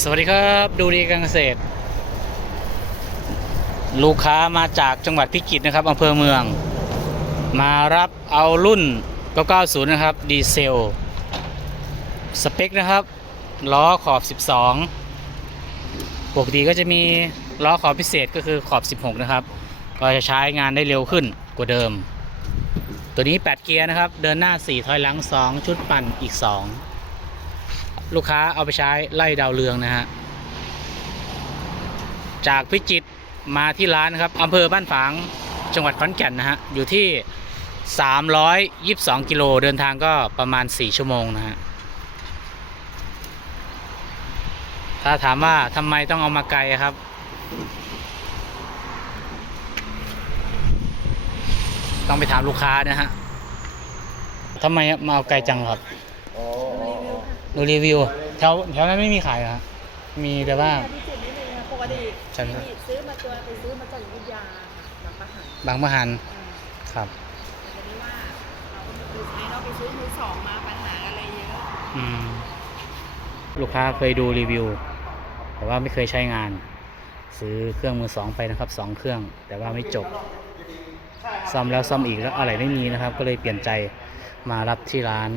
สวัสดีครับ ดูดีการเกษตร ลูกค้ามาจากจังหวัดพิจิตรนะครับอำเภอเมือง มารับเอารุ่น 990 นะครับ ดีเซล สเปคนะครับ ล้อขอบ 12 ปกติก็จะมีล้อขอบพิเศษก็คือขอบ 16 นะครับ ก็จะใช้งานได้เร็วขึ้นกว่าเดิม ตัวนี้ 8 เกียร์นะครับ เดินหน้า 4 ถอยหลัง 2 ชุดปั่นอีก 2 ลูกค้าเอาไปใช้ไล่ดาวเรืองนะฮะ จากพิจิตรมาที่ร้านนะครับอำเภอบ้านฝางจังหวัดขอนแก่นนะฮะ อยู่ที่ 322 กิโลเดินทางก็ประมาณ 4 ชั่วโมงนะฮะ ถ้าถามว่าทำไมต้องเอามาไกลครับต้องไปถามลูกค้านะฮะทำไมมาเอาไกลจังครับ ดูรีวิวแถวแถวนั้นไม่มีขายเหรอฮะมีแต่ว่าที่จิตนิดนึงนะปกติใช่ไหมที่ซื้อมาตัวไปซื้อมาจากอยุธยาค่ะบางปะหันบางมะหันอืมครับ แต่ทีนี้ว่าเราก็ไม่ซื้อใช้เราไปซื้อมือสองมาปัญหาอะไรเยอะอืม ลูกค้าเคยดูรีวิว แต่ว่าไม่เคยใช้งาน ซื้อเครื่องมือสองไปนะครับสองเครื่อง แต่ว่าไม่จบ ซ่อมแล้วซ่อมอีกแล้วอะไรไม่มีนะครับ ก็เลยเปลี่ยนใจมารับที่ร้าน